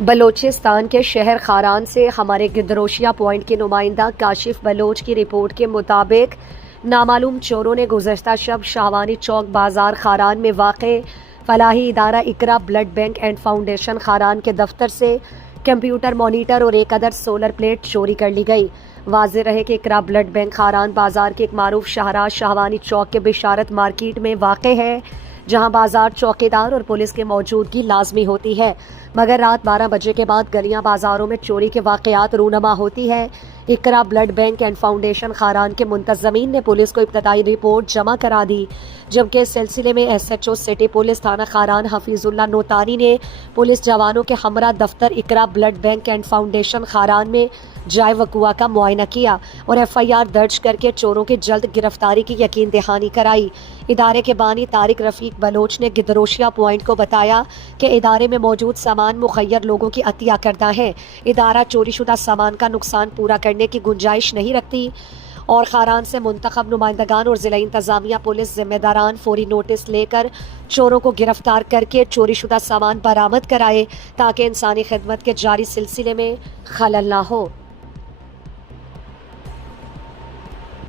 بلوچستان کے شہر خاران سے ہمارے گدروشیا پوائنٹ کے نمائندہ کاشف بلوچ کی رپورٹ کے مطابق نامعلوم چوروں نے گزشتہ شب شاہوانی چوک بازار خاران میں واقع فلاحی ادارہ Iqra blood bank and foundation Kharan کے دفتر سے کمپیوٹر مانیٹر اور ایک عدد سولر پلیٹ چوری کر لی گئی۔ واضح رہے کہ اقرا بلڈ بینک خاران بازار کے ایک معروف شاہراہ شاہوانی چوک کے بشارت مارکیٹ میں واقع ہے، جہاں بازار چوکیدار اور پولیس کی موجودگی لازمی ہوتی ہے، مگر رات 12 بجے کے بعد گلیاں بازاروں میں چوری کے واقعات رونما ہوتی ہے۔ Iqra blood bank and foundation Kharan کے منتظمین نے پولیس کو ابتدائی رپورٹ جمع کرا دی، جبکہ اس سلسلے میں S H O city police تھانہ خاران حفیظ اللہ نوتانی نے پولیس جوانوں کے ہمراہ دفتر Iqra blood bank and foundation Kharan میں جائے وقوع کا معائنہ کیا اور ایف آئی آر درج کر کے چوروں کی جلد گرفتاری کی یقین دہانی کرائی۔ ادارے کے بانی طارق رفیق بلوچ نے گدروشیا پوائنٹ کو بتایا کہ ادارے میں موجود سامان مخیر لوگوں کی عطیہ کردہ ہے، ادارہ چوری شدہ سامان کا نقصان پورا کرنے کی گنجائش نہیں رکھتی اور خاران سے منتخب نمائندگان اور ضلع انتظامیہ پولیس ذمہ داران فوری نوٹس لے کر چوروں کو گرفتار کر کے چوری شدہ سامان برآمد کرائے تاکہ انسانی خدمت کے جاری سلسلے میں خلل نہ ہو۔